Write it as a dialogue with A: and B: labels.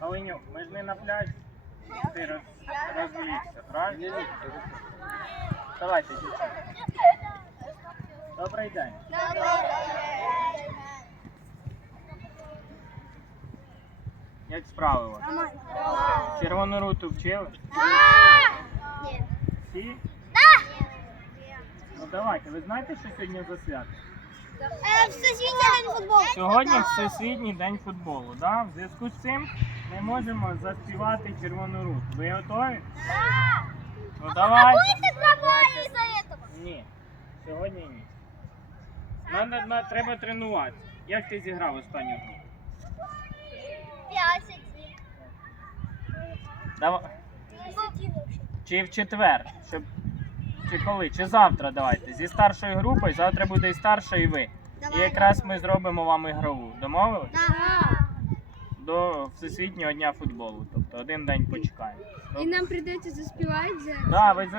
A: Малинюк, ми ж не на пляжі. Ти розвлікся, правильно? Давайте, дівчата. Добрий день. Як справи у вас? Червону руту вчили? Всі? Ну давайте, ви знаєте, що сьогодні за свято?
B: Всесвітній день футболу.
A: Сьогодні Всесвітній день футболу, да? В зв'язку з цим ми можемо заспівати Червону руту. Ви готові? Ну давайте. Ні, сьогодні ні. Треба тренувати. Як ти зіграв останню гру?
B: 5.
A: Давай. Чи в четвер? Чи коли? Чи завтра давайте. Зі старшою групою, завтра буде і старша, і ви. І якраз ми зробимо вам ігрову. Домовились? До Всесвітнього дня футболу. Тобто один день почекаємо.
C: І нам прийдеться заспівати.
A: Да, ви